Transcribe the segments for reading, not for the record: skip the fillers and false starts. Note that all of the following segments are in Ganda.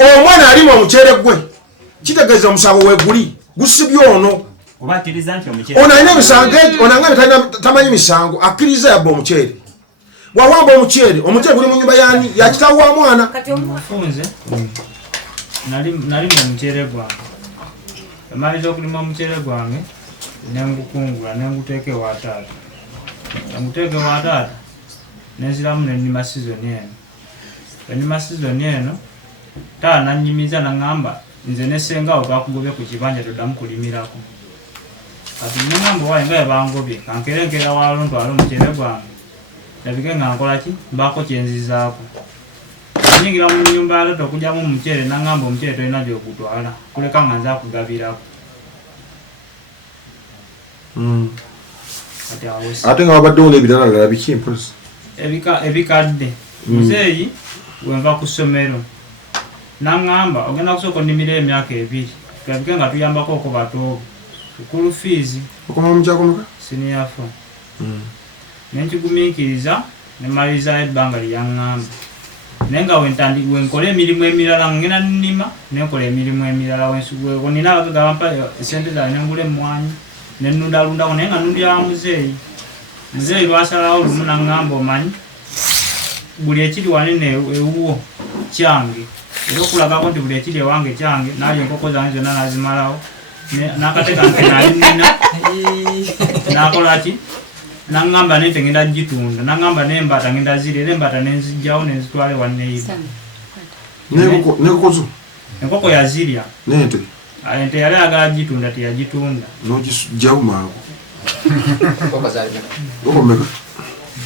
omwana alima omuceere gwe kitegeeza omusango weguli gusibye ono ono alina emisango onanga tamanyi misango akkiriza yabba omuceere wawamba omuceere guli mu nyumba yani yakitawo wa mwana nalima omuceere gwange amaliza okulima omuceere gwange nengukungula nenguteeka ewa taata nenguteeka ewa taata nenziramu nenima sizoni eno taata nanyimiza naŋŋamba nze nesengawo twakugobye ku kibanja toddamu kulimirako kati neŋŋamba waaye nga yebangobye kankerenkera walo ntwala omuceere gwange ndabike nga nkolaki mbaako kyenzizaako nyingira mu nyumba ya taata okugyamu omuceere naŋŋamba omuceere tolina gyogutwala kuleka nga nze akugabirako ate nga wabaddewo n'ebirala ddala biki mpozi ebikadde muzeeyi wenva ku ssomero naŋŋamba ogenda kusooka onnimira emyaka 2 tulabike nga tuyambako oko batoobe sukulu fees okoma mu kyakomeka senior 4 nenkigumiikiriza nemalirizayo ebbanga lyaŋŋamba naye nga wenkola emirimu emirala ngenda nnima nenkola emirimu emirala nina abagagga bampa esente zaabwe nengula emmwanyi nenundalundako naye nga nundira wa muzeeyi lwasalawo lumu naŋŋamba omanyi buli ekiri wanene ewuwo kyange era okulagako nti buli ekiri ewange kyange nalyo enkoko zange zonna nazimalawo nakateka nke nali nina nakolaki naŋŋamba nente ngenda gitunda naŋŋamba nembata ngenda ziri era embata nenzijjawo nenzitwale wanneyiba nekokozo enkoko yazirya nente ente yali agala gitunda teyagitunda nogijjawo mangu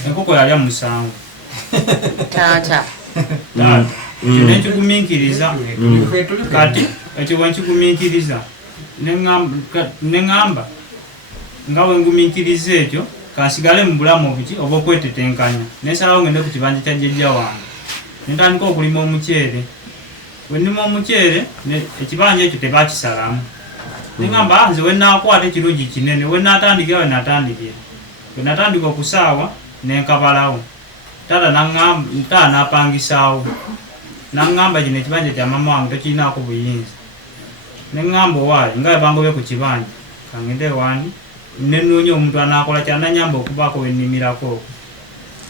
enkoko yalya 7 taata ekyo nenkigumiikiriza kati ekyo bwenkigumiikiriza neŋŋamba nga wengumiikiriza ekyo kansigale mu bulamu obuki oba okwetetenkanya nensalawo ngende ku kibanja kya jjajja wange nentandika okulima omuceere wenima omuceere ekibanja ekyo tebakisalamu neŋŋamba nze wenakwata ekirungi kinene wenatandikira wenatandika okusaawa nenkabalawo taata napangisaawo naŋŋamba kino ekibanja kya mama wange tokirinaako buyinza neŋŋamba owaayo nga ebangobye ku kibanja kangende wani nenoonya omuntu anakola kyananyamba okubaako wennimirako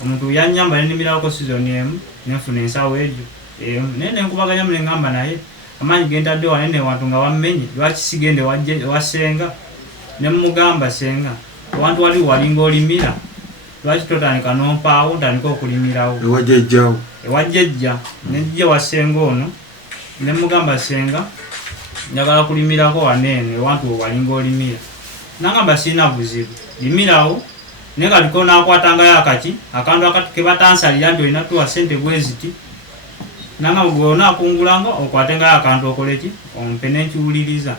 omuntu yanyamba nennimirako sizoni emu nenfuna ensawo egyo naye nenkubaganyamu neŋŋamba naye amaanyi gentadde wanene wantu nga wammenye lwaki sigende wasenga nemugamba senga wantu wali walinga olimira lwaki totandika nompaawo ntandika okulimirawo ewajjejja nejja wasenga ono nemugamba senga njagala kulimirako waneene ewantu walinga olimira nangamba sirina buzibu limirawo naye kaliko nakwatangayo akaki akantu kebatansalira nti olina tuwa sente bweziti nangamba gwe onakungulanga okwatengayo akantu okoleki ompe nenkiwuliriza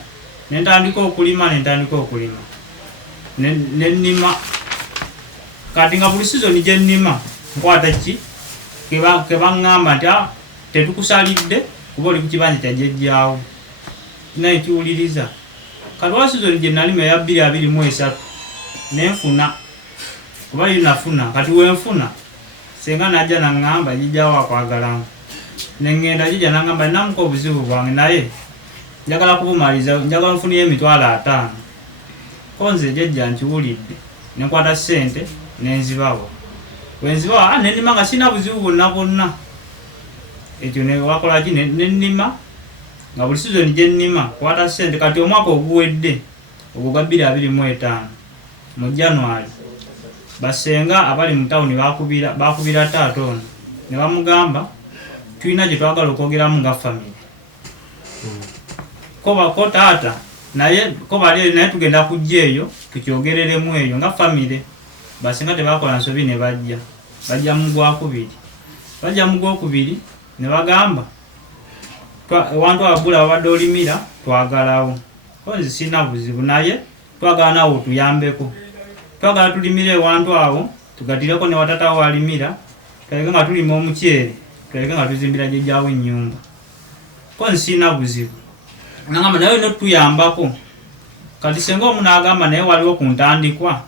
nentandika okulima nennima kati nga buli sizoni gyennima nkwata ki kebaŋŋamba nti tetukusalidde kuba oli ku kibanja kyajjejjaawo naye kiwuliriza kati wa sizoni gye nalima eya 2023 nenfuna kuba yinafuna kati wenfuna senga najja naŋŋamba jijjawo akwagalanga neŋŋenda jijja naŋŋamba ninamuka obuzibu bwange naye njagala kubumaliza njagala nfuniyo $5,000 ko nze jjajja nkiwulidde nenkwata sente nenzibawo wenzibawo nennima nga sirina buzibu bwonna ekyo newakolaki nennima nga buli sizoni gyennima kwata sente kati omwaka oguwedde ogwo gwa 2025 mu January basenga abali mu tawuni bakubira taata ono ne bamugamba tulina gye twagala okwogeramu nga family ko taata naye naye tugenda kujja eyo tukyogereremu eyo nga family basenga tebakola nsobi ne bajja mu gwokubiri ne bagamba ewantu abagula babadde olimira twagalawo konzi sirina buzibu naye twagala nawe otuyambeko twagala tulimire ewantu awo tugatireko ne watatawo alimira tuleke nga tulima omuceere tuleke nga tuzimbira jjajjaawo ennyumba konzi sirina buzibu nangamba naye notuyambako kati senga omu n'agamba naye waliwo ku ntandikwa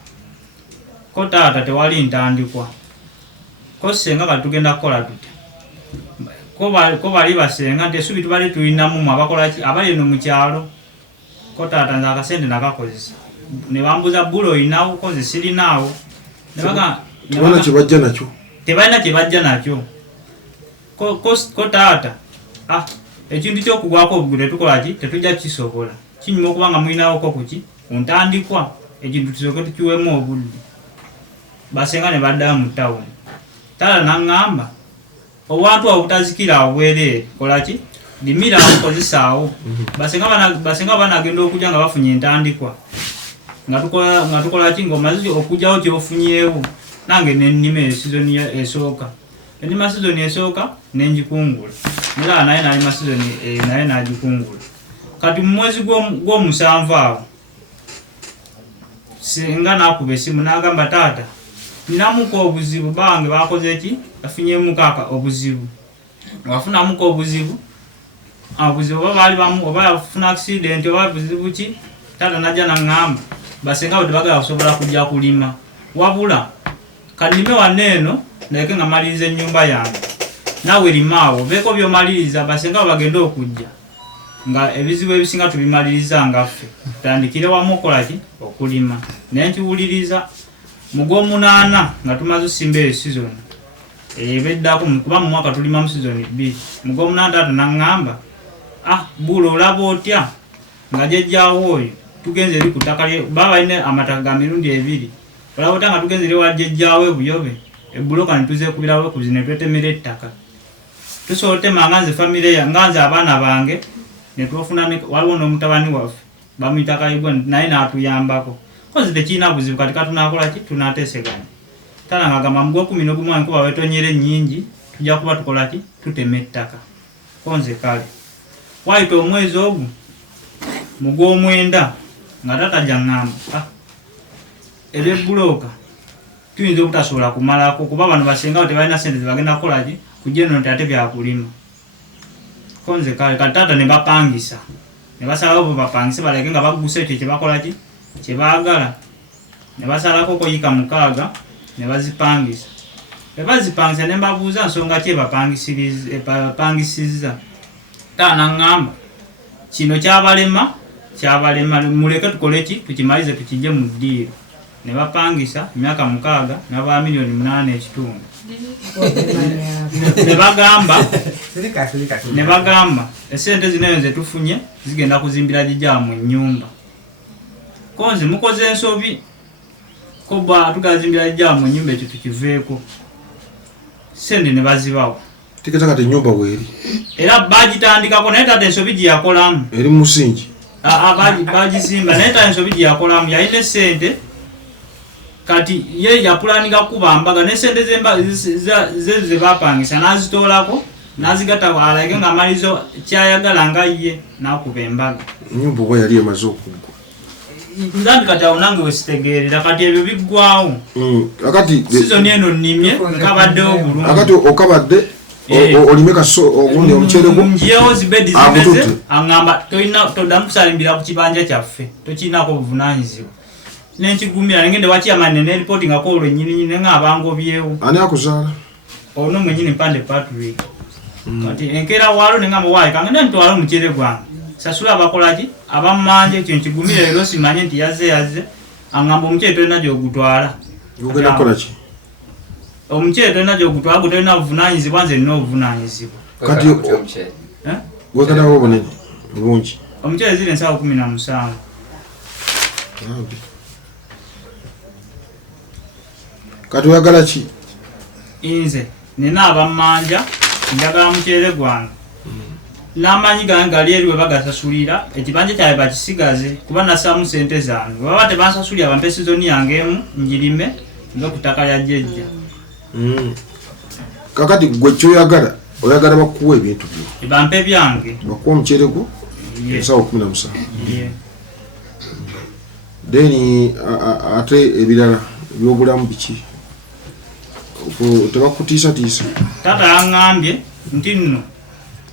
ko taata tewali ntandikwa ko senga kati tugenda kukola tutya ko bali basenga nti esubi tubali tulinamu abakola ki abali eno mu kyalo ko taata nze akasente nakakozesa ne bambuza bulo oyinawo koze sirinaawo tebana kyebajja nakyo tebalina kyebajja nakyo ko taata ekintu kyokugwako obugulu tetukola ki tetujja kisobola kinyuma okubanga mulinawoko kuki kuntandikwa ekintu tusoke tukiwemu obudde basenga ne baddayo mu tawuni taata naŋŋamba obwantu obutazikira obwereere kola ki limira okozesaawo basenga banagenda okujja nga bafunye entandikwa nga tukola ki ng'omaze okujjawo kyofunyeewo nange nennima esizoni esooka ennima sizoni esooka nenjikungula era naye nalima sizoni naye nagikungula kati mu mwezi gw'omusanvu awo singa nakuba esimu nagamba taata ninamuka obuzibu bange bakoze ki bafunyemuko obuzibu wafunamuko obuzibu oba baali bamu oba yafuna accident oba buzibu ki taata najja naŋŋamba basenga bwe tebagala kusobola kujja kulima wabula kalime waneeno ndeke nga maliriza ennyumba yange nawe limaawo beeko byomaliriza basenga bwe bagenda okujja nga ebizibu ebisinga tubimaliriza ngaffe tutandikire wamu okola ki okulima naye nkiwuliriza mu gw'omunaana nga tumaze osimba esizoni ebeddako kuba mu mwaka tulima mu sizoni 2 mu gw'omunaana taata naŋŋamba bulo olaba otya nga jjajjaawo oyo tugenze eri ku ttaka lye baba balina amataka ga mirundi 2 olaba otya nga tugenze eri wa jjajjaawo ebuyobe ebbuloka ne tuzeekubirawo ku zino ne twetemera ettaka tusobola otemanga nze famire nga nze abaana bange ne twofuna waliwo n'omutabani waffe bamuyita Kayigwa naye n'atuyambako kozi tekirina buzibu kati katunakola ki tunateeseganya taata ng'agamba mu gw'okumi enkuba wetonyera ennyingi tujja kuba tukola ki tutema ettaka konze kale wayita omwezi ogwo mu gw'omwenda nga tatajja ŋŋamba ebyebulooka tuyinza obutasobola kumalako kuba bano basengawo tebalina sente zebagenda kukola ki kujja eno nti ate byakulima konze kale kati taata ne bapangisa ne basalawo bwe bapangise baleke nga bagusa ekyo kyebakola ki kyebaagala ne basalako koyika 6 ne bazipangisa bebazipangisa ne mbabuuza nsonga ki ebapangisizza taata naŋŋamba kino kyabalema muleke tukole ki tukimalize tukijje mu ddiiro ne bapangisa emyaka 6 n'aba miliyoni 8.5 ne bagamba esente zino ze tufunye zigenda kuzimbira jjajja mu nnyumba konze mukoze ensobi koba tugazimbira jjajja mu nnyumba ekyo tukiveeko sente ne bazibawo tiketa kati ennyumba weeri era bagitandikako naye taata ensobi gye yakolamu eri mu musingi bagizimba naye taata ensobi gye yakolamu yalina esente kati ye yapulaninga kuba mbaga n'esente ze bapangisa n'azitoolako n'azigatta alage nga amalizo kyayagala nga ye n'akuba embaga ennyumba oba yali emaze okuggwa nzambi kati awo nange wesitegeerera kati ebyo biggwawo akati sizoni eno nnimye nkabaddewo bulungi akati okabadde olime ogundi omuceere gwo njewo zibedi zimeze aŋŋamba toddamu kusalimbira ku kibanja kyaffe tokirinako obuvunaanyizibwa nenkigumira nengende wakiyamane neripoti nga ko olwennyininyini ng'abangobyewo ani akuzaala ono mwennyini Mpande Patrick kati enkeera waalo nengamba waayi kangende ntwala omuceere gwange sasula abakola ki abamumanje ekyo nkigumira leero simanye nti yazze aŋŋamba omuceere tolina gyogutwala ogenda kukola ki omuceere tolina gyogutwala gwe tolina buvunaanyizibwa nze nina obuvunaanyizibwa kati wekanawo obunene bulungi omuceere ziri ensawo 17 kati oyagala ki nze nina abamanja njagala muceere gwange n'amanyi gange gali eri we bagasasulira ekibanja kyabwe bakisigaze kuba nasaamu sente zange bwe baba tebansasulira bampe sizoni yange emu njirime nze ku ttaka lya jjajja kakati gwe kyoyagala oyagala bakuwa ebintu byo bampe byange bakuwa omuceere gwo ensawo 17 then ate ebirala ebyobulamu biki tebakutiisatiisa taata yaŋŋambye nti nno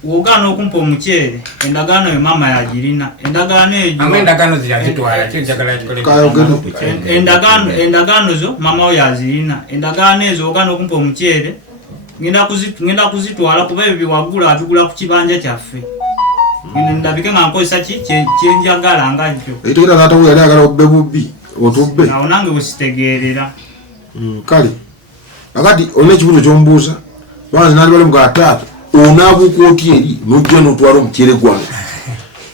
wogaana okumpa omuceere endagaano yo maama yagirina endagaano endagaano zo maama we yazirina endagaano ezo wogaana okumpa omuceere ngenda kuzitwala kuba ebyo wagula atugula ku kibanja kyaffe. Ndabika nga nkozesa kyenjagala nga kyo. Ekitegera taata we yali agala obbe bubbi otubbe. Awo nange wesitegeerera. Kale. Akati olina ekibuuzo ky'omubuuza. Wanze nali bali muga taata onaabuuka otya eri n'ojja n'otwala omuceere gwange.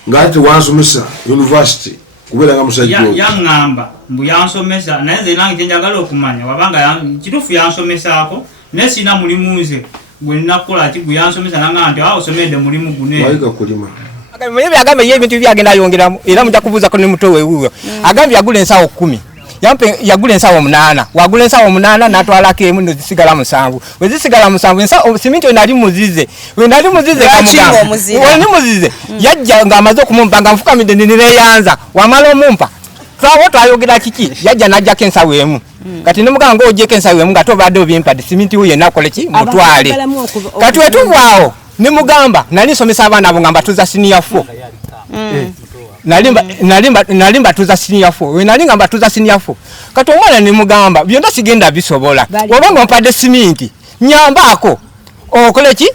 Ng'ate tewansomesa university kubeera nga musajja oyo. Yaŋŋamba mbu yansomesa naye nze nange kyenjagala okumanya wabanga kituufu yansomesaako naye sina mulimu nze gwe nnakukola ki gwe yansomesa nanga nti osomedde mulimu gune. Wayiga kulima. Mwewe agambye ebintu byagenda yongeramu era mujja kubuuza ko ne muto we wuyo. Agambye yagula ensawo 10. Yagula ensawo 8. Wagula ensawo 8 n'atwalako emu nezisigala 7. We zisigala 7 ensawo siminti nali muzize. We nali muzize kamugamba. We ni muzize. Yajja ng'amaze okumumpa nga nfukamidde neyanza. Wamala omumpa. Sawo twayogera kiki yajja najjako ensawo emu. Kati nemugamba ng'ogyeko ensawo emu nga tobadde obimpadde siminti wuye nakole ki mutwale. Kati wetuwaawo nemugamba nali nsomesa abaana abo ngamba tuza senior 4. Nalimba tuza senior 4. We nali ngamba tuza senior 4. Kati omwana nemugamba byonna sigenda bisobola. Wabanga ompadde siminti nyambako okole ki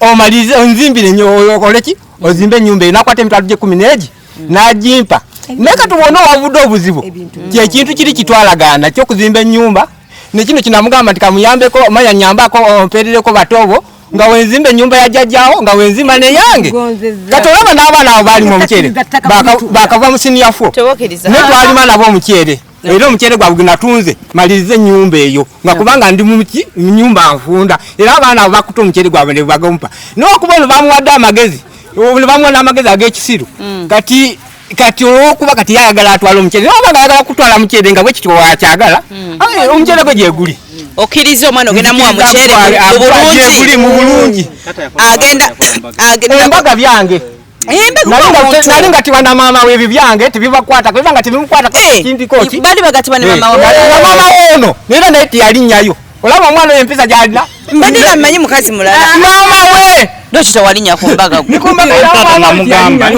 omalize onzimbire nnyo okole ki ozimbe ennyumba enakwata emitwalo gye 10 n'agimpa. Naye kati wonna wavudde obuzibu kyekintu kiri kitwalagana ky'okuzimba ennyumba nekino kinamugamba nti kamuyambeko manya nyambako ompeerereko batobo nga wenzimba ennyumba ya jjajjaawo nga wenzimba neyange. Kati olaba n'abaana abo baalimu omuceere bakava mu senior 4 ne twalima nabo omuceere era omuceere gwabwe natunze maliriza ennyumba eyo nga kubanga ndi mu nnyumba nfunda era abaana abo bakuta omuceere gwabwe ne bagompa n'okuba ono bamuwadde amagezi ne bamuwa n'amagezi ag'ekisiru kati olwokuba kati yayagala atwala omuceere obanga ayagala kutwala muceere nga bwe kityo wakyagala omuceere gwe gyeguli. Okkiriza omwana ogenda muwa muceere mu bulungi agenda embaga byange nali nga tiba na maama we bibyange tebibakwata kubanga tebimukwata kintiko ki bali bagatiba ne mama ono nera naye tiyalinyayo olaba omwana oyo empisa gyalina mbadira mmanyi mukazi mulala maama we dokita walinya ku mbaga namugamba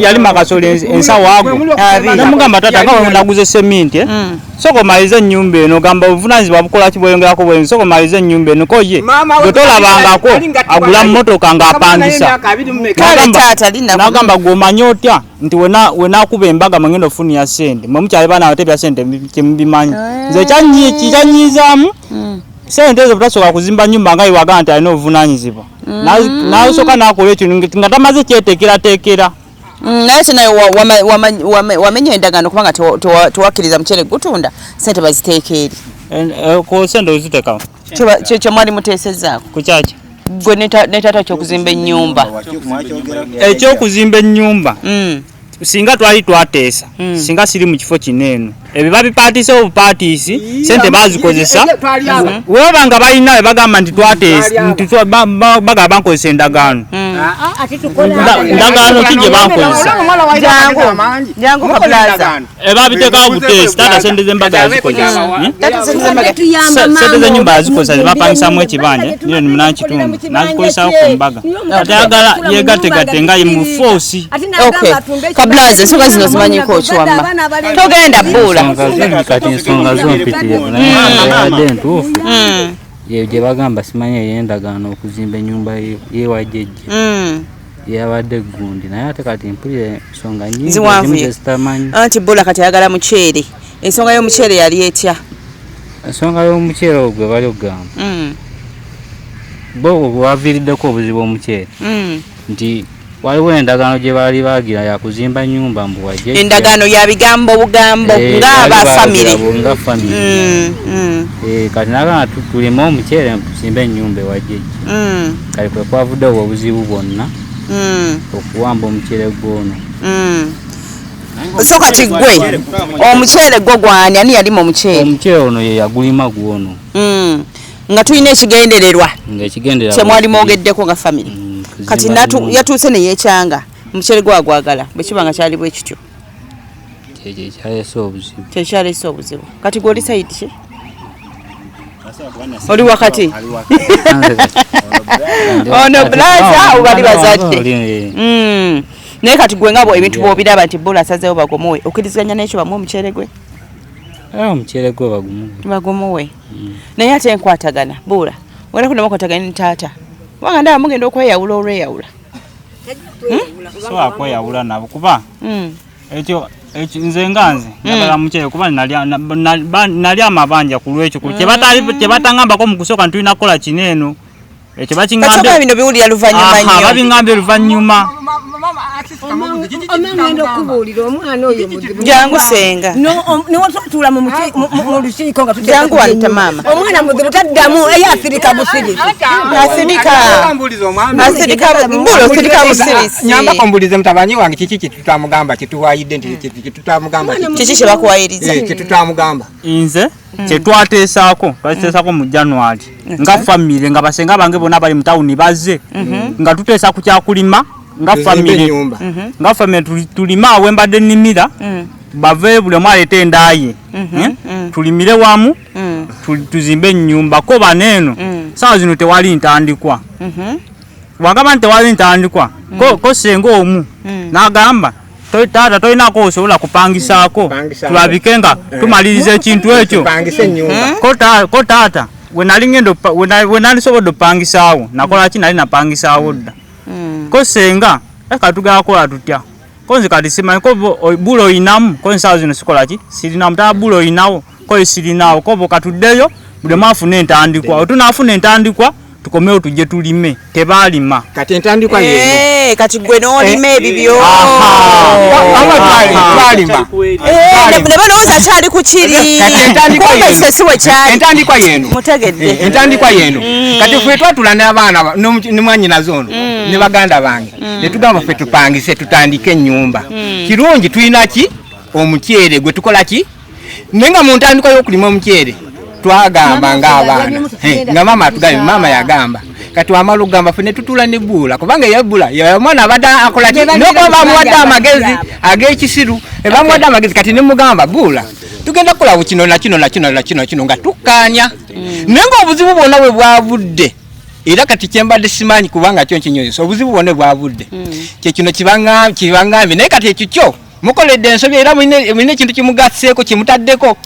yali makasole ensawo ago namugamba tata nga naguze seminti soko malize ennyumba eno gamba obuvunanyizibwa bukola kiboyongerako bwenzi soko malize ennyumba eno koye getolabangako agula mmotoka ng'apangisa nagamba gwomanyi otya nti wenakuba embaga mwengenda ofunira sente mwe mukyali baana batebya sente kyemubimanyi nze kyanyizaamu sente ezo butasobola kuzimba nnyumba nga iwaga nti alina obuvunanyizibwa nasoka nakola ekyo nga tamaze kyeteekerateekera. Naye naye wamenya endagaano kubanga tewakkiriza muceere gutunda sente baziteeka eri ko sente oziteekawo kye mwali muteesezzaako ku kyaki gwe ne taata kyokuzimba ennyumba ekyokuzimba ennyumba singa twali twateesa singa siri mu kifo kineeno ebyo babipatise obupatisi sente bazikozesa weba nga balina we bagamba nti twateesa bagamba bankozesa endagaano ndagaano kijje bankozesa jangu kabulaza babiteekawo buteesi taata sente z'embaga yazikozesa sente z'ennyumba yazikozesa zebapangisamu ekibanja niyo nimunana kitundu nazikozesawo ku mbaga ate ayagala yegategatte nga ye mu foosi. Kabulaza ensonga zino zimanyiko okiwamma togenda bbuula kati ensonga zompitirivu naye yadde entuufu gye bagamba simanyi ey'endagaano okuzimba ennyumba yewajjejje yabadde gundi naye ate kati mpulira ensonga nyingi zitamanyi anti bula kati ayagala muceere ensonga y'omuceere yali etya ensonga y'omuceere ogwo gwe bali okugamba bo bwaviiriddeko obuzibu omuceere nti waliwo endagaano gye baali baagira yakuzimba nnyumba mbu wajjejje endagaano ya bigambo bugambo ng'abafamire nga famire kati nagamba tulime omuceere tuzimbe ennyumba ewajjejje kale kwe kwavuddewo obuzibu bwonna okuwamba omuceere gwono so kati gwe omuceere gwo gwani ani yalima omuceere ono ye yagulima gwono nga tulina ekigendererwa ng'ekigendererwa kyemwali mwogeddeko nga famire kati yatuuse ne yeekyanga omuceere gwagwagala bwe kiba nga kyali bwe kityo kyekyaleese obuzibu kati gw'oli sayidi ki oli wakati ono bulaza bali bazadde naye kati gwe nga ebintu bw'obiraba nti bula asazeewo bagomuwe okkiriziganya n'ekyo bamu omuceere gwe omuceere gwe bagomuwe naye ate enkwatagana bula wala kuna makotagani taata wanga ndaba mugenda okweyawula olweyawula so akweyawula nabo kuba ekyo nze nganze njagala mukyere kuba nali amabanja ku lwekyo kyebatangambako mu kusooka ntulina kukola kineeno ekyo bakingambye bino biwulira luvannyuma nnyo babingambye luvannyuma jangu senga niwotutula mu lukiiko nga jangu walita maama omwana muzibu taddamu eyasirika busirisi asirika busirisi nyambako mbulize mutabanyi wange kiki kitutwamugamba kituwayidde nti kitutwamugamba kiki kyebakuwayiriza kitutwamugamba nze kyetwateesaako twakiteesaako mu January nga famire nga basenga bange bonna bali mu tawuni bazze nga tuteesa ku kyakulima nga famire tulima awo embadde nnimira bave buli omu aleeta endaaye tulimire wamu tuzimbe ennyumba ko baneeno saawa zino tewali ntandikwa wagamba nti tewali ntandikwa ko senga omu n'agamba taata tolinako osobola kupangisaako tulabike nga tumaliriza ekintu ekyo ko taata we nali sobodde okupangisaawo nakola ki nali napangisaawo dda ko senga eka tugala kola tutya ko nze kati simanyi ko bula oyinamu ko nsaawa zino sikola ki sirinamu taa bula oyinawo ko esirinaawo ko bo katuddeyo buli mwafuna entandikwa otunaafuna entandikwa tukomeo tujje tulime tebalima kati entandikwa yeno kati gwe n'olima ebibyo twalima ne balowooza kyali ku kiri kumbe ise si we kyali entandikwa yeno mutegedde entandikwa yeno kati ffe twatula n'abaana ne mwannyinaze ono ne baganda bange ne tugamba ffe tupangise tutandike ennyumba kirungi tulina ki omukyere gwe tukola ki naye nga mu ntandikwa y'okulima omukyere twagamba ng'abaana nga maama atugambye maama yagamba kati wamala okugamba ffe ne tutula ne Buula kubanga eyabbula omwana abadde akola ki n'okuba bamuwadde amagezi ag'ekisiru bamuwadde amagezi kati ne mugamba Buula tugenda kukola kino nakino nga tukkaanya naye ng'obuzibu bwonna bwe bwavudde era kati kyembadde simanyi kubanga kyo nkinyonyesa obuzibu bwonna bwavudde kyekino kibangambye naye kati ekyo kyo mukoledde ensobi era mulina ekintu kimugaseeko kimutaddeko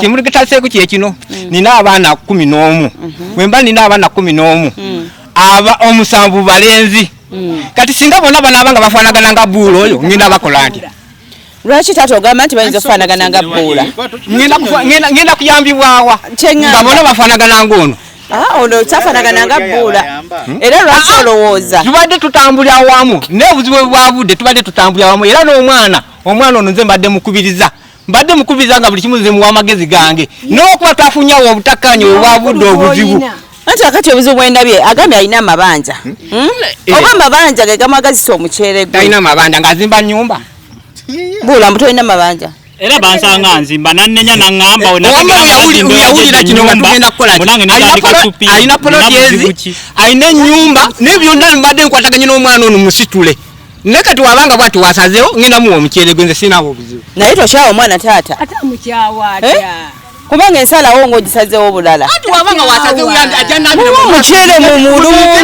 kimutaseeko kyekino nina abaana 11 bwemba nina abaana 11 omusanvu balenzi kati singa bonna banaabanga bafaanagana nga Buula oyo ngenda bakola nti lwaki taata ogamba nti bayinza okufaanagana nga Buula ngenda kuyambibwawa nga bonna bafaanagana ng'ono ono kyafaanagana nga Buula era lwaki olowooza tubadde tutambulira awamu naye obuzibu bwe bwavudde tubadde tutambulira awamu era n'omwana ono nze mbadde mukubiriza nga buli kimu nze muwa amagezi gange n'okuba twafunyawo obutakkaanya obwavudde obuzibu anti akati obuzibu bwendabye agambye alina amabanja oba amabanja ge gamwagazisa omukyere gwe talina amabanja ng'azimba nnyumba Buula mbu tolina amabanja era bansanga nzimba nannenya naŋŋamba oyawulira kino nga tugenda kukola alina poloti ezi alina ennyumba naye byonna mbadde nkwataganye n'omwana ono musitule naye kati wabanga bwati wasazeewo ngenda muwa omukyere gwe nze sinaabo obuzibu naye tokyawa omwana taata ate amukyawa atya kubanga ensalawo ng'ogisazeewo bulala ati wabanga wasazeewo omukyere mumulungi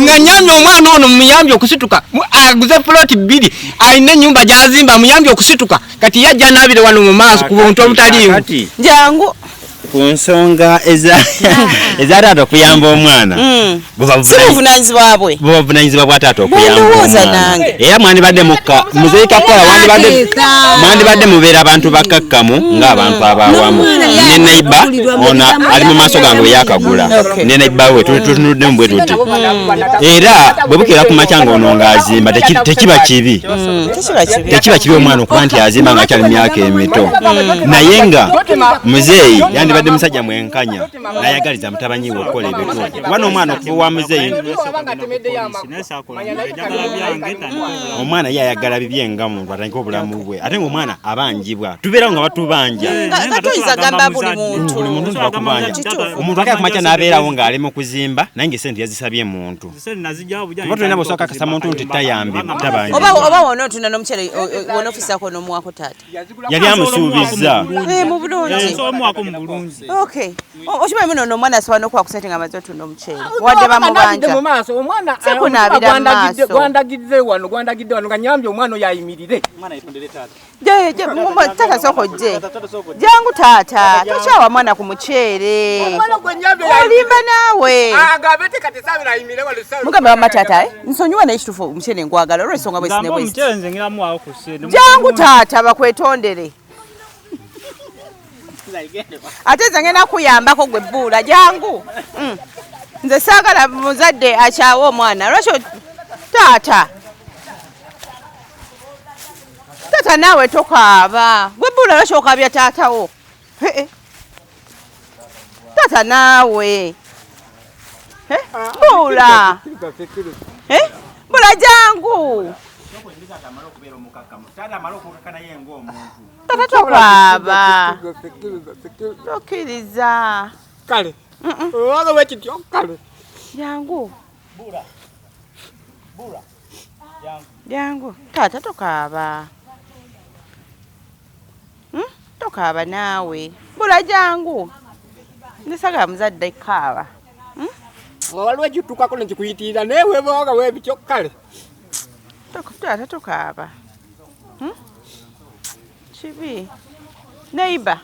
nga nyamye omwana ono muyambye okusituka aguze poloti 2 alina ennyumba gy'azimba muyambye okusituka kati yajja naabire wano mu maaso ku buntu obutaliimu jangu ku nsonga eza taata okuyamba omwana si buvunanyizibwa bwe buvunanyizibwa bwa taata okuyamba omwana era mwandibadde muzeeyi Kakola mwandibadde mubeera abantu bakakkamu ng'abantu abaawamu ne neiba ono ali mu maaso gange eyakagula ne neiba we tutunuddemu bwe tuti era bwe bukeera ku makya ng'ono ng'azimba tekiba kibi omwana okuba nti azimba ng'akyali mu myaka emito naye nga muzeeyi yandibadde musajja mwenkanya nayagaliza mutabanyi we okukola ebituufu wana omwana okufuwa muzeeyi omwana ye ayagala bibye nga muntu atandika obulamu bwe ate ng'omwana abanjibwa tubeerawo nga batubanja buli muntu bakubanja omuntu akaya kumakya n'abeerawo ng'ali mu kuzimba naye ng'esente yazisabye muntu oba tulina bwosooka kakasa muntu nti tayambibwa tabanjibwa oba wona otunda n'omukyere wona ofisako n'omuwako taata yali amusuubiza mu bulungi Okay. Ochimanyi muno no mwana asobola n'okuba kusente nga amaze otunda omuceere. Wadde bamubanja. Omwana sekunaabira gwandagidde wano nga nyambye omwana oyo ayimirire. Taata soko gye. Jangu taata. Tokyawa mwana ku muceere. Olimba naawe. Mugambe wamma taata nsonyiwa naye kituufu omuceere ngwagala olw'ensonga bwesine bwesi. Jangu taata bakwetondere. Ate nze ngenda kuyambako gwe bbuula jangu. Nze saagala muzadde akyawa omwana lwakyo taata. Taata naawe tokaaba. Gwe bbuula lwakyo okaabya taatawo. Taata naawe. Bbuula. Bbuula jangu. Tata tokaaba. Tokkiriza. Kale. Owaga wekityo kale. Jangu. Bula. Jangu. Tata tokaaba. Tokaaba naawe. Bula jangu. Ndisaga muzadde kaaba. Waliwo ekituukako ne kikuyitirira naye weebawaga weebityo kale. Tata tokaaba. Chibi. Neighbor.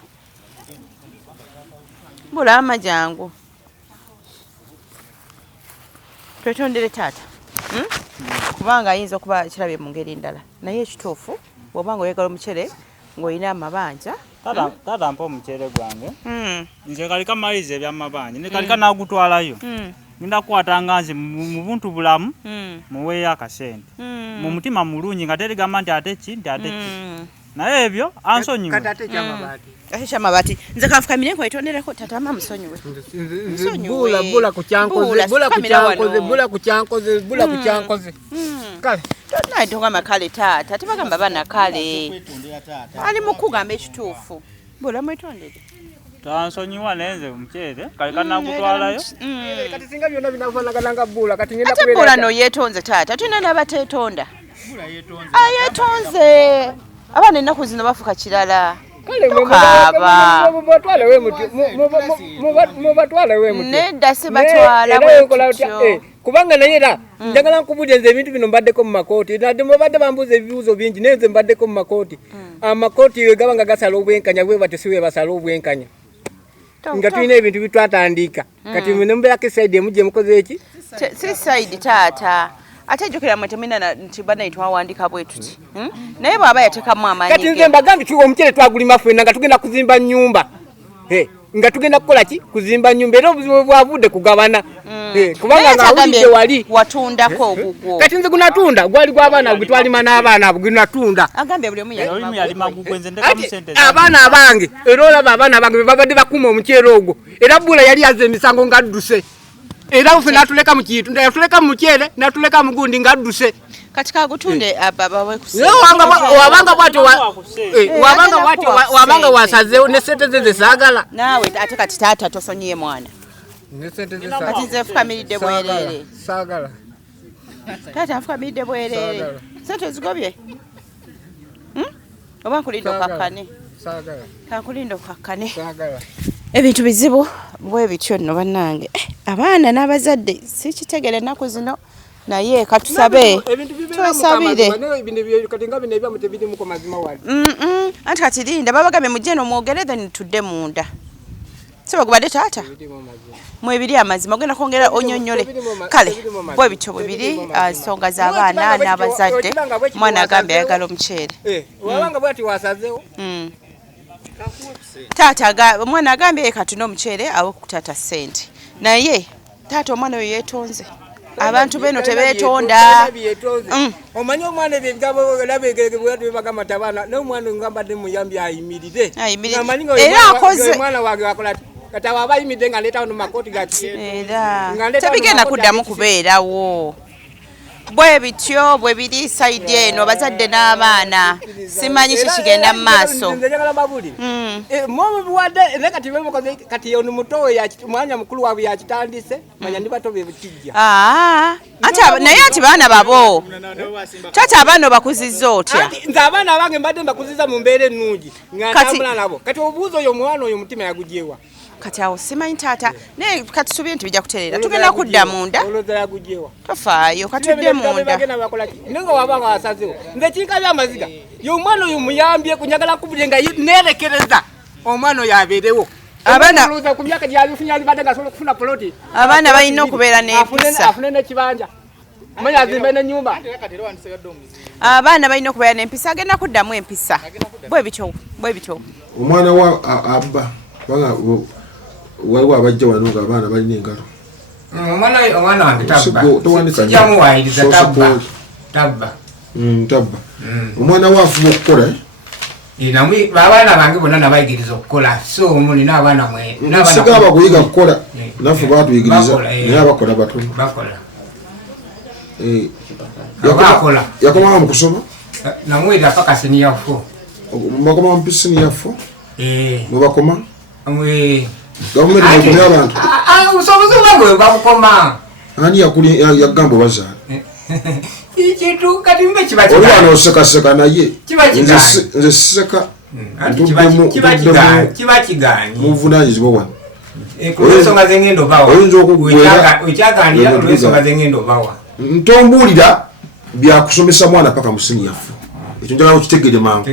Bula amajangu. Twetondere taata. Kubanga ayinza okuba kirabye mu ngeri ndala. Naye ekituufu bw'obanga oyagala omuceere ng'olina amabanja. Taata mpa omuceere gwange. Nze kalika malize ebyamabanja ne kalika n'agutwalayo. Ninda kukwatanga nze mu buntu bulamu muweeyo akasente. Mu mutima mulungi nga terigamba nti ate ki nti ate ki. Naye ebyo ansonyiwe. Katate kyamabati. Ate kyamabati. Nze kanfukamire nkwetondereko taata mama musonyiwe. Bula ku kyankoze. Kale. Naye togamba kale taata. Tebagamba bana kale. Ali mu kugamba ekituufu. Bula mwetondere. Tansonyiwa nenze omuceere kalika n'agutwalayo. Kati singa byonna binafaanagana nga bula kati ngenda kubeera. Ate bula no yeetonze taata. Tulina n'abateetonda. Bula yeetonze. Yeetonze. Abaana ennaku zino bafuka kirala. Tokaaba. Mubatwale wemuti. Nedda si batwala bwekutyo. Kubanga naye era njagala nkubuuze nze ebintu bino mbaddeko mu makooti. Nadde mubadde bambuuza ebibuuzo bingi naye nze mbaddeko mu makooti. Amakooti we gaba nga gasala obwenkanya bwe bate si we basala obwenkanya. Nga tulina ebintu bitwatandika. Kati mbeerako esayidi emu gye mukoze eki? Si sayidi taata. Ate jjukira mwe temwina nti banayi twawandika bwe tuti. Naye bw'aba yateekamu amaanyi. Kati nze mbagambye omuceere twagulima ffenna nga tugenda kuzimba nnyumba. Nga tugenda kukola ki? Kuzimba nnyumba era obuzibu bwavudde kugabana. Kubanga nga awulidde wali. Watundako ogugwo. Kati nze gunatunda gwali gw'abaana gwe twalima n'abaana abo gunatunda. Agambye buli omu yalima gugwe nze ndekamu sente. Abaana abange era olaba abaana abange be babadde bakuuma omuceere ogwo. Era Bula yali azza emisango ng'adduse. Era ufe natuleka mu kintu natuleka mu muceere natuleka mu gundi ng'adduse. Kati kagutunde bawe kusema. Wabanga bwatyo wabanga wasazeewo ne sente ze zaagala. Naawe ate kati taata tosonyiye mwana. Ne sente ze kati nze nfukamiridde bwereere. Saagala. Taata nfukamiridde bwereere. Sente zigobye. Oba nkulinda okakkane. Saagala. Kankulinda okakkane. Saagala. Ebintu bizibu bwe bityo nno bannange. Abaana n'abazadde si kitegere ennaku zino naye katusabe twesabire. Anti kati linda babagambye mujje n'omwogere then tudde munda. Sibwe gubadde taata? Mwebiri amazima ogenda kwongera onyonyole. Kale bwe bityo bwe biri nsonga z'abaana n'abazadde. Mwana agambye ayagala omuceere. Wabanga bwati wasazeewo. Taata omwana agambye kati n'omuceere awo ku taata ssente. Naye taata omwana oyo yeetonze. Abantu beno tebeetonda. Omanyi omwana ebyo ebigabo labegere bagamba tabaana n'omwana ngambadde muyambi ayimirire. Era akoze. Omwana wange wakola kati abo abayimiridde nga leetawo mu makooti ga kiki. Era tebigenda kuddamu kubeerawo. Bwe bityo bwe biri sayidi eno bazadde n'abaana simanyi kikigenda mu maaso. Kati ono muto we mwanya mukulu waabwe yakitandise manya ndi bato be bukijja. Naye ati baana babo taata abaana obakuzizza otya? Nze abaana abange mbadde mbakuziza mu mbeera ennungi nga ntambula nabo. Kati obuuza oyo omwana oyo mutima yagugyewa. kati awo simanyi taata naye kati tusuubire nti bijja kutereera tugenda kudda munda tofaayo katudde munda nenga wabanga wasazewo nze kinkabya amaziga y'omwana oyo muyambye kunyagala kubulye nga neerekereza omwana oyo abeerewo abaana ku myaka gyabifunye alibadde nga asobola okufuna poloti abaana balina okubeera n'empisa afune n'ekibanja manya azimbe n'ennyumba abaana balina okubeera n'empisa agenda kuddamu empisa bwe bityo omwana wa abba kubanga waliwo abajja wano nga abaana balina engalo omwana wange tabba tabba omwana we afuba okukola abaana bange bonna nabayigiriza okukola so nina abaana siga bakuyiga kukola naffe batuyigiriza naye abakola batono yakomawo mu kusoma namweta paka siniyafo bakoma mu siniyafo mwebakoma gavumenti bakomya abantu obusobozi bwabwe babukoma ani yagamba obazaala kintu kati mbe olwana osekaseka naye nze siseka kiba kiganye muvunanyizibwa wano ensonga zengendo bawa oyinza okugwera ekyaganira olwensonga zengendo bawa ntombuulira byakusomesa mwana paka musini yaffe ekyo njagala okitegere mangu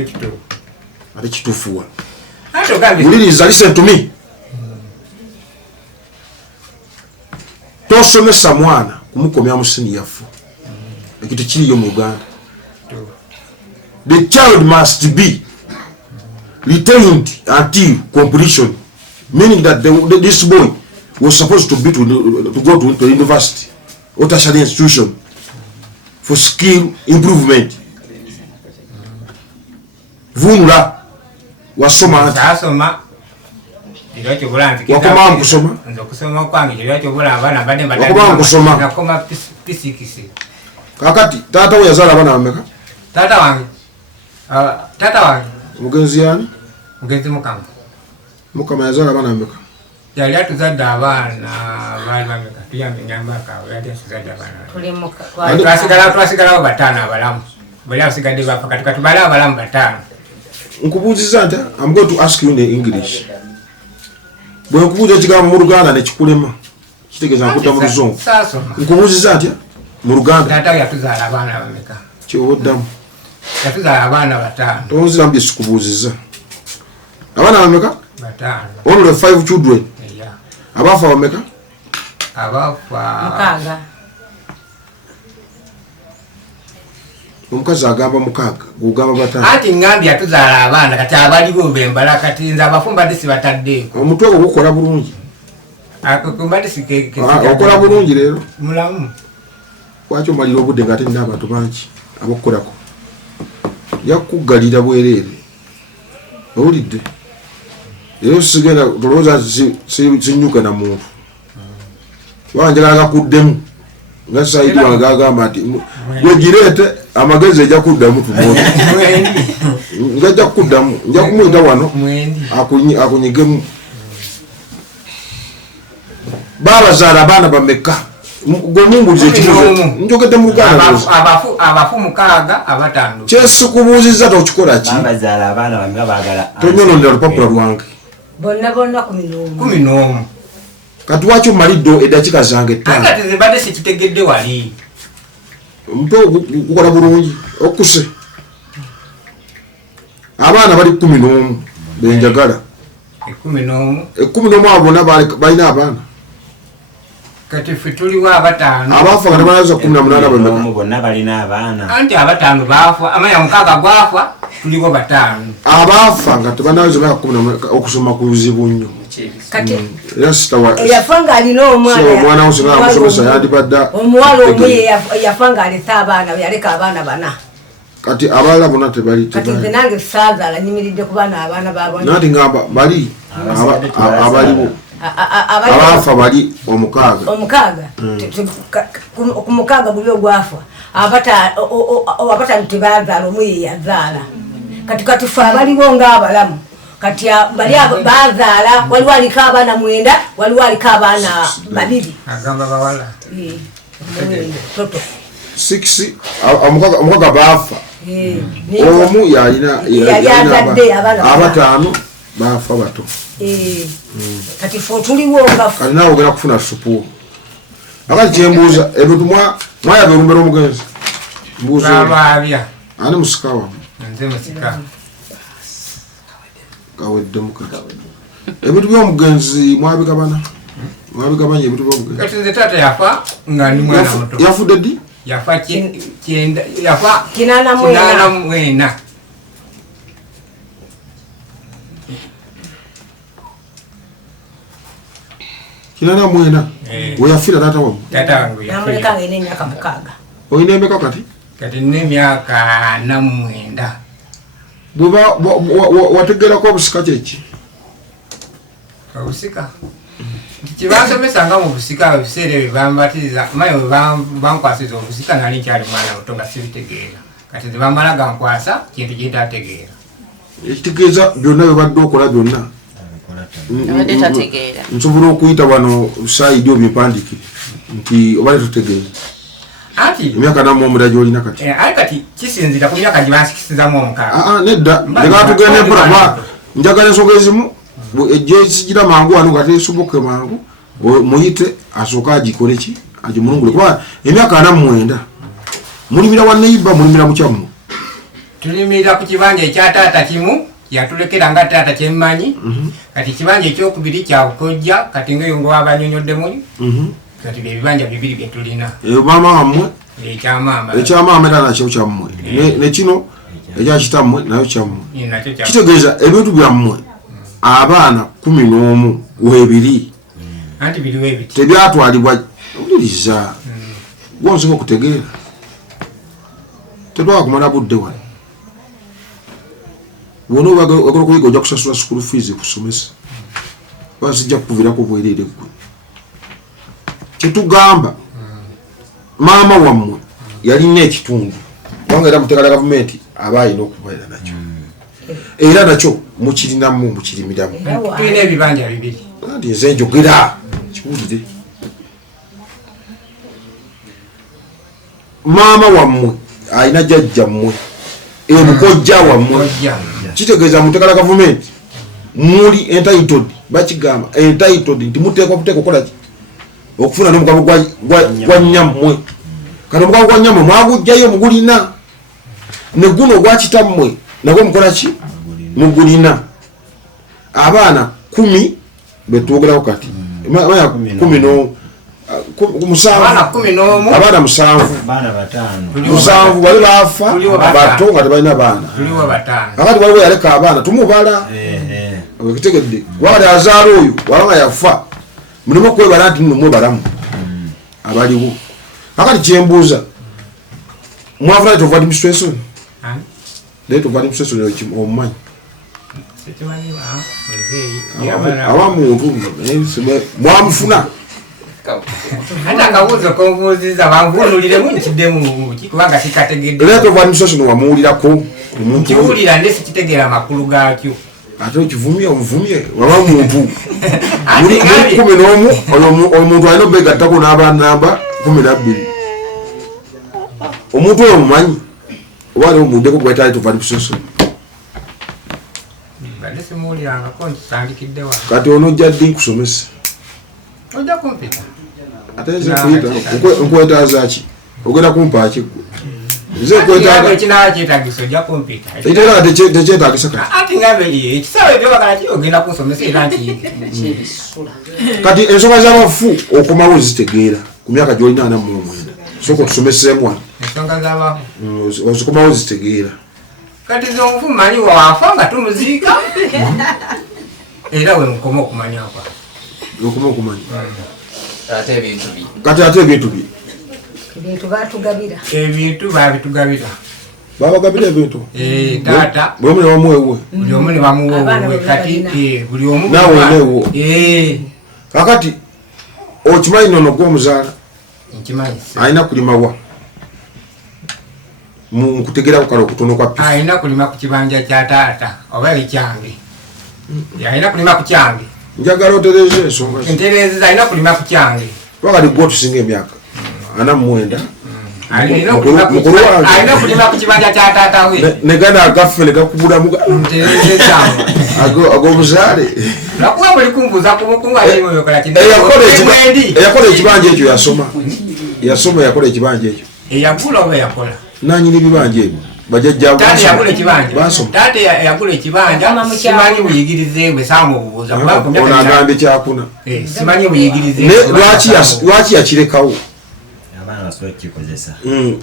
ate kituufuwa wuliriza listen to me tosomesa mwana kumukomya musini yaffe ekyo tekiriyo mu Uganda. The child must be retained until completion, meaning that this boy was supposed to go to university or tertiary institution for skill improvement. Vunula wasoma wakoma kusoma wakoma kakati tata we yazala abana bameka tata wange mugenzi yani mugenzi mukama yazala abana bameka yali atuzadde abaana baali bameka tuyamenyambaka yali atuzadde abaana twasigalawo bataano abalamu bali abasigadde bafa kati katubale abalamu bataano. Nkubuuziza nti I'm going to ask you in English. Bwe nkubuuza ekigambo mu Luganda ne kikulema kitegeeza nkutta mu Luzungu. Nkubuuziza nti mu Luganda tata yatuzaala abaana bameka kyoddamu yatuzaala abaana bataano. Tonziramu bye sikubuuzizza. Abaana bameka? Bataano. Only 5 children. Yeah. Abafa bameka? Abafa mukaaga. Omukazi agamba mukaaga gugamba bataano. Ati ngambye yatuzaala abaana kati abaliwo bembala kati nze abafumba disi bataddeeko. Omutwe gwo gukola bulungi. Akumba disi okola bulungi leero. Mulamu. Lwaki omalira obudde nga ate nina abantu bangi abokukolako yakuggalira bwereere owulidde leero sigenda tolowooza sinyuka na muntu waba njagala gakuddemu nga Saidi wange gagamba nti gwegireete amagezi ejja kuddamu tumoto ngajja kukuddamu nja kumuyita wano akunyigemu. Babazaala abaana bameka gwemumbuliza ekibuzo njogedde mu Luganda abafu mukaaga abataano. Kyesikubuuzizza tokikola ki bazaala abaana bameka baagala tonyonondera lupapula lwange bonna 11 kati lwaki omalidde eddakiika zange ttaano ate zibadde sikitegedde wali omutwe gukola bulungi okuse abaana bali 11 benjagala 11 abo bonna balina abaana kati ffe tuliwo abataano abafa nga tebalaza 18 bemeka bonna balina abaana anti abataano baafa amanya mukaaga gwafa tuliwo bataano abafa nga tebanaza baka 18 okusoma kuzibu nnyo kati yasitawa yafanga alina omwana wosanga akusomesa yandibadde omuwala omu yafanga alesa abaana yaleka abaana bana kati abalala bonna tebali kati nze nange saazaala nyimiridde ku baana abaana babona nati ngamba bali abaliwo abafa bali omukaaga ku mukaaga guli ogwafa abataano tebazaala omu ye yazaala kati fe abaliwo ngaabalamu kati bali bazaala waliwo aliko abaana 9 waliwo aliko abaana 2 agamba bawala toto 6 omukaaga baafa omu yalina abataano bafa bato kati fo tuliwo ngafu kati nawe ogenda kufuna supu akati kyembuuza ebintu mwayaga olumbera omugenzi mbuuzaabya ani musikawa nze musika kawedde mukati ebintu by'omugenzi mwabigabanya ebintu by'omugenzi kati nze taata yafa nga ndi mwana muto yafudde ddi yafa yafa 89 kinana mwena weyafira taata wamu taata wange namuleka ngene emyaka 6 oyina emeka kati nina emyaka 49 bweba wategerako obusika kyeki obusika kibansomesanga mu busika ebiseera ebyo bambatiriza maye bankwasiza obusika nali nkyali mwana muto nga sibitegeera kati tebamala gankwasa kintu kyentategeera ekitegeeza byonna byobadde okola byonna nsobola okuyita wano saidi obyempandikire nti obale tutegeeza anti emyaka namwomula gyolina kati kati kisinzira ku myaka gyebansikisizamu omukaaga nedda leka tugende mpula njagala ensonga ezimu ejesigira mangu wano nga tesoboke mangu muyite asooka agikole ki agimulungule kuba emyaka 49 mulimira wa neiba mulimira mukyammwe tulimirira ku kibanja ekya taata kimu yatulekera nga taata kyemmanyi kati ekibanja ekyokubiri kyabukojja kati ngaeyo nga wabanyonyodde muli kati byebibanja bibiri byetulina maama wammwe ekyamaama era nakyo kyammwe nekino ekyakitammwe nayo kyammwe kitegeeza ebintu byammwe abaana 11 webiri anti biriwo ebiti tebyatwalibwa uliriza gwonsobola okutegeera tetwakumala budde wano wona wagala okuyiga ojja kusasula school fees kusomesa bazijja kukuvirako bwereere gwe kyetugamba maama wammwe yalina ekitundu kubanga era muteeka lya gavumenti aba alina okubeera nakyo era nakyo mukirinamu mukirimiramu tulina ebibanja bibiri anti nze njogera kiwulire maama wammwe alina jjajja mmwe ebukojja wammwe kitegeeza muteeka lya gavumenti muli entitled bakigamba entitled nti muteekwa kuteeka okolaki okufuna n'omugabo gwa nnyammwe kati omugabo gwa nnyammwe mwagugjayo mugulina ne guno ogwakitammwe nagwo mukolaki mugulina abaana 10 betwogerako kati abaana 7 abaana 7 bali bafa bato nga tebalina baana akati waliwo yaleka abaana tumubala wekitegedde wali azaala oyo wabanga yafa mulimu okwebala nti nno mwebalamu abaliwo akati kyembuuza mwafuna rate of administration rate of administration omumanyi awamuntu mwamufuna ate akabuuzo konbuuziza banvuunuliremu nkiddemu kubanga sikategedde rate of administration wamuwulirako nkiwulira nde sikitegeera makulu gaakyo ate okivumye omuvumye waba muntu muli 11 omuntu alina obegattako n'abanamba 12 omuntu oyo mumanyi oba aliwo muddeko gweta rate of administration badde simuwulirangako nkitandikiddewa kati onojja ddi nkusomesa ojja kumpita ate nze nkuyita nkwetaaza ki ogenda kumpaaki gwe nze ekinaaba kyetagisa ojja kumpita era tekyetagisa kati ati ngamberi ekisawe ebyobagala ki ogenda kunsomesa era nkiyige kati ensonga z'abafu okomawo zitegeera ku myaka gy'olina 49 soka otusomeseemu wano ensonga z'abafu ozikomawo zitegeera kati ze omufu manyi wawafa nga tumuziika era we mukoma okumanya kwa okoma okumanya kati ate ebintu bye ebintu batugabira ebintu babitugabira babagabira ebintu taata buli omu ne bamuwewe buli omu ne bamuwewe kati buli omu nawe newo kakati okimanyi nono gw'omuzaala nkimanyi alina kulimawa mukutegerako kale okutono kwa pifu alina kulima ku kibanja kya taata oba ekyange alina kulima ku kyange njagala otereze ensonga entereza alina kulima ku kyange twakali gwe otusinga emyaka 49 alina kulima ku kibanja kya taata we negana agaffe negakubulamu ntereza ekyange ago muzale nakuwa buli kumbuza kumukunga yimo yokola kindi yakola ekibanja ekyo yasoma yakola ekibanja ekyo eyagula oba yakola nanyini bibanja ebyo bajajja tate yakula ekibanja tate yakula ekibanja simanyi buyigirize bwe samu obubuuza onagambe kyakuna simanyi buyigirize lwaki yakirekawo abaana basobola okukikozesa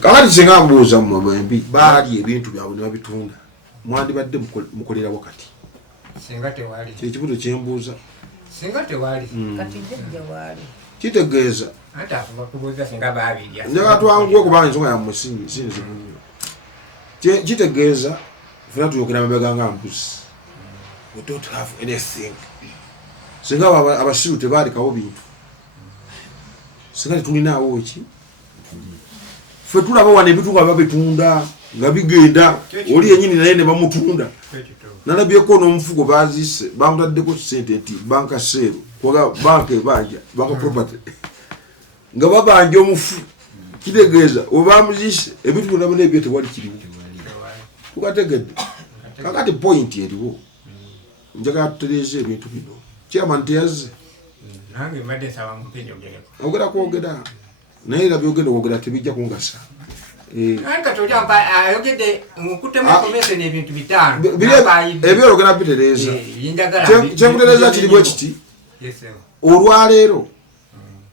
kakati singa mbuuza mu mabembi baali ebintu byabwe ne babitunda mwandibadde mukolera wakati singa tewali kyekibuto kyembuuza singa tewali kati jjajja waali kitegeeza ate afuba kubuuza singa baabirya njagala twanguwe kubanga ensonga yammwe sinzimunyo kitegeeza funa tuyokera mabega nga mbuzi we don't have anything singa abasiru tebaalekawo bintu singa tetulinaawo ki ffe tulaba wana ebituga babitunda nga bigenda oli yenyini naye ne bamutunda nalabyeko n'omufugo bazise bamutaddeko sente nti banka seero kwaga banka ebanja banka property nga babanja omufu kitegeeza obamuzise ebintu byonna bonna ebyo tewali kiriwo tukategedde kakati point eriwo njagala tutereeze ebintu bino chairman teyazze nange mbadde nsaba mumpenyo gereko ogera kwogera naye era byogenda kwogera tebijja kungasa ayogedde nkutemu komese n'ebintu bitaano ebyologera bitereeza kyenkutereeza kiri bwe kiti olwaleero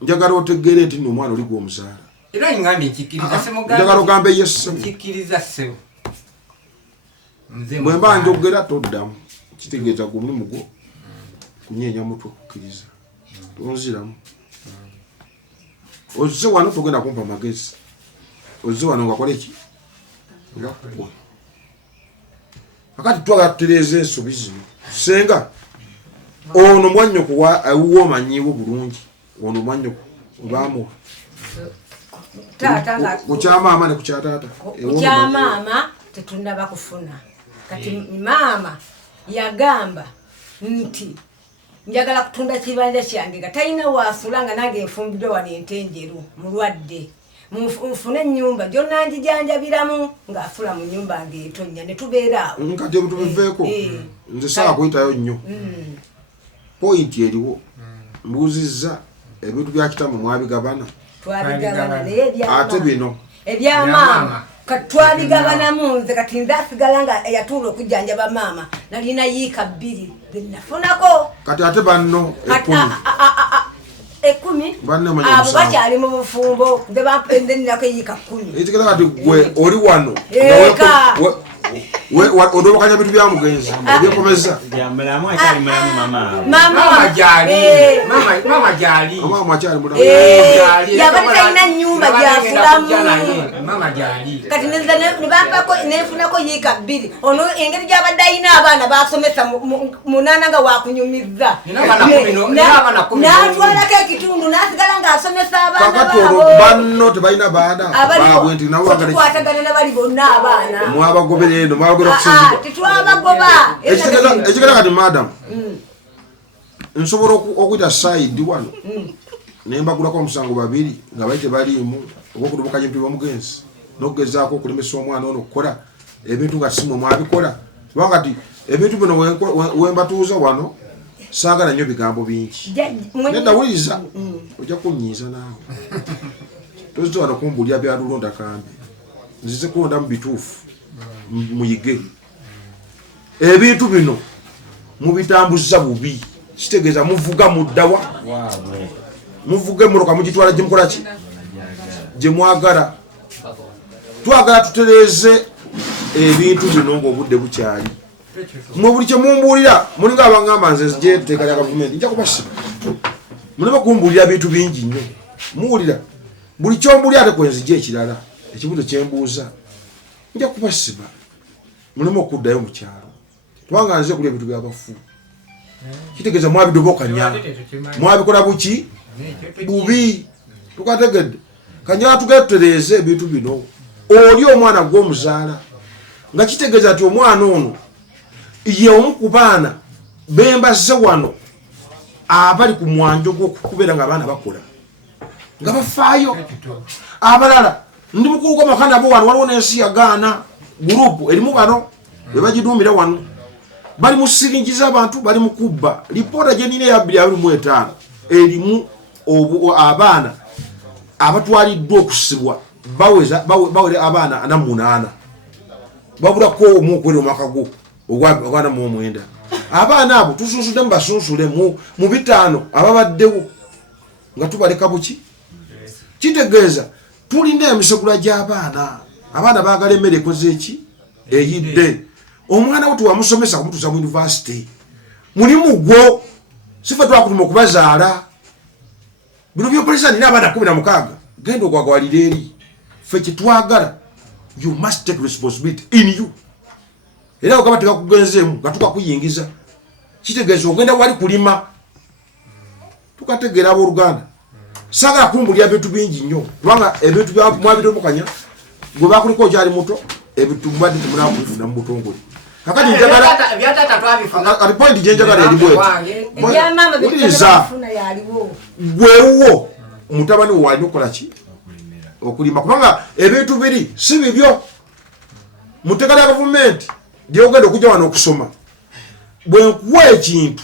njagala otegeere nti nomwana oli gw'omuzaala era ngambye nkikiriza njagala ogambe yesemu nkikiriza ssebo bwe mba njogera toddamu kitegeeza gwe omulimu gwo kunyeenya mutwe okukkiriza tonziramu ozze wano togenda kumpa magezi ozze wano ngakole ki ngakukwe akati twagala tutereeza ensobi zino senga ono mwannyoko awuwa omanyiwo bulungi ono mwannyoko obaamuwa kukyamaama ne kukyataata kukyamaama tetunaba kufuna kati maama yagamba nti njagala kutunda kibanja kyange nga talina waasula nga nange nfumbidde wano entenjeru mulwadde nfune ennyumba gyonna njijanjabiramu ng'afula mu nnyumba ng'etonnya ne tubeera awo kati ebintu biveeko nze sawa kuyitayo nnyo pointi eriwo mbuuzizza ebintu bya kitamu mwabigabana twabigabana naye ate bino ebyamaama twabigabanamu nze kati nzasigala nga yatuula okujjanjaba maama nalina yiika 2 zenafunako kati ate banno 10 abo bakyali mu bufumbo nze bampendenirako eyiika 10 ekigenda kati gwe oli wano odobakanya bintu bya mugenzi ebyekomeza mama gyali yabadde talina nnyumba gyafulamu kati nebampako nenfunako yiika 2 ono engeri gyabadde alina abaana basomesa munana nga wakunyumizza natwalako ekitundu nasigala ng'asomesa abaana banno tebalina baana babwe nti tukwatagana nabali bonna abaana mwabagobera eno mwabagobera kusenzibwa tetwabagoba ekigenda kati madam nsobola okuyita side wano nembagulako omusango 2 nga bali tebaliimu oba okudobokanya ebintu byomugenzi n'okugezaako okulemesa omwana ono okukola ebintu nga simwe mwabikola kubanga ti ebintu bino wembatuuza wano saagala nnyo bigambo bingi nedawuliriza ojja kunyiiza naawe tozite wano kumbulya byalulonda kambi nzize kulonda mu bituufu muyige ebintu bino mubitambuza bubi kitegeeza muvuga muddawa muvuga emmotoka mugitwala gyemukola ki gyemwagala twagala tutereeze ebintu bino ng'obudde bukyali mwe buli kyemumbuulira mulinga abangamba nze nzije etteeka lya gavumenti nja kubasiba muleme kumbuulira bintu bingi nnyo muwulira buli kyombuulira ate kwenzija ekirala ekibuto kyembuuza nja kubasiba muleme okuddayo mu kyalo kubanga nze kulya ebintu byabafu kitegeeza mwabidobokanya mwabikola buki bubi tukategedde kanjala tugetutereeze ebintu bino oli omwana gw'omuzaala nga kitegeeza nti omwana ono ye omu ku baana bembazze wano abali ku mwanjo gw'okubeera nga abaana bakola nga bafaayo abalala ndi mukuluko makanda abo wano waliwo n'ensi yagaana gurupu erimu bano bwe bagiduumira wano bali musiringiza abantu bali mukubba ripota jenine ya 2025 elimu abaana abatwaliddwa okusibwa bawere abaana ana 8 babula ko omukwero makago ogwana mu mwenda abaana abo tususudde mbasunsule mu bitano ababaddewo nga tubaleka buki kitegeeza tulinde emisegula gy'abaana abaana baagala emmere ekoze eki eyidde omwana wo tuwamusomesa kumutuusa mu university mulimu gwo sifa twakutuma okubazaala bino byopolisa nina abaana 16 genda okwagawalira eri ffe kyetwagala you must take responsibility in you era okaba tekakugenzeemu nga tukakuyingiza kitegeeza ogenda wali kulima tukategeera abooluganda sagala kumbulya bintu bingi nnyo kubanga ebintu mwabitomukanya gwe bakuliko okyali muto ebintu mbadde temunaba kubifuna mu butongole kakati njagala point gyenjagala eribwetuliriza gwewo mutabani we walina okukola ki okulima kubanga ebintu biri si bibyo muteeka lya gavumenti lyogenda okujja wano okusoma bwe nkuwa ekintu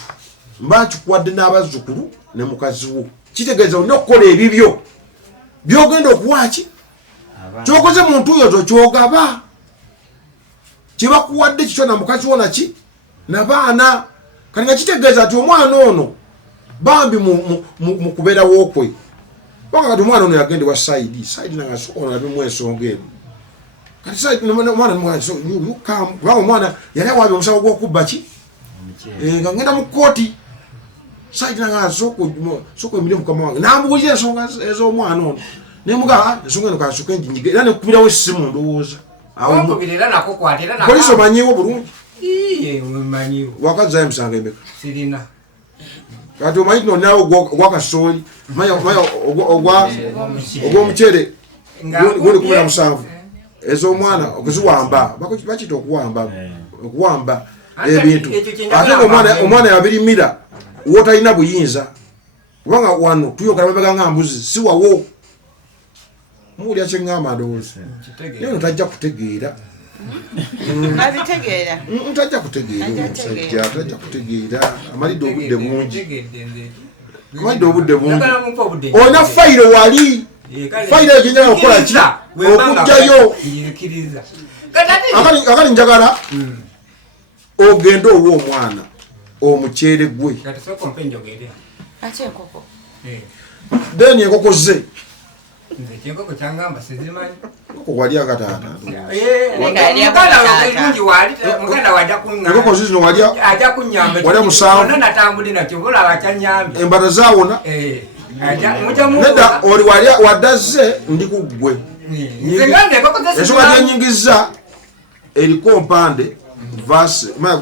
mba kikuwadde n'abazzukulu ne mukazi wo kitegeeza olina okukola ebibyo byogenda okuwaki kyokoze muntu oyo kyogaba kyebakuwadde kikyo na mukazi wo naki nabaana kati nga kitegeeza nti omwana ono bambi mu kubeera wookwe banga kati omwana ono yagendewa saidi nangasokono yabimu ensonga eno kati saidi kubanga omwana yali awabya omusango gw'okubba ki nga ngenda mu kooti saidi nanga soko emire mukama wange nambuulira ensonga ez'omwana ono nemugaa ensonga eno kansuka enjinyiga era nekubirawo essimu ndowooza polisi omanyiwo bulungi wakazayo emisanga emeka kati omanyi tino nawe ogwakasooli ogw'omucere gundi 17 ez'omwana okuziwamba bakita okuwamba ebintu ate nga omwana yabirimira wotalina buyinza kubanga wano tuyogala mabega nga mbuzi si wawo muwulira kyeŋŋamba ndowooza naye no tajja kutegeera tajja kutegeera omusajja tajja kutegeera amalidde obudde bungi olina fayiro wali fayiro eyo gyenjagala okukola ki okugjayo akali njagala ogende owa omwana omuceere gwe deni enkoko ze wali akataata enkoko zizino walya 7 embata zawona nedda oli waddaze ndi kuggwe ensonga gyenyingiza eriko mpande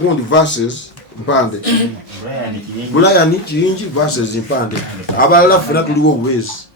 gundi verses mpande Brian Kiyingi verses mpande abalala ffena tuliwo obwezi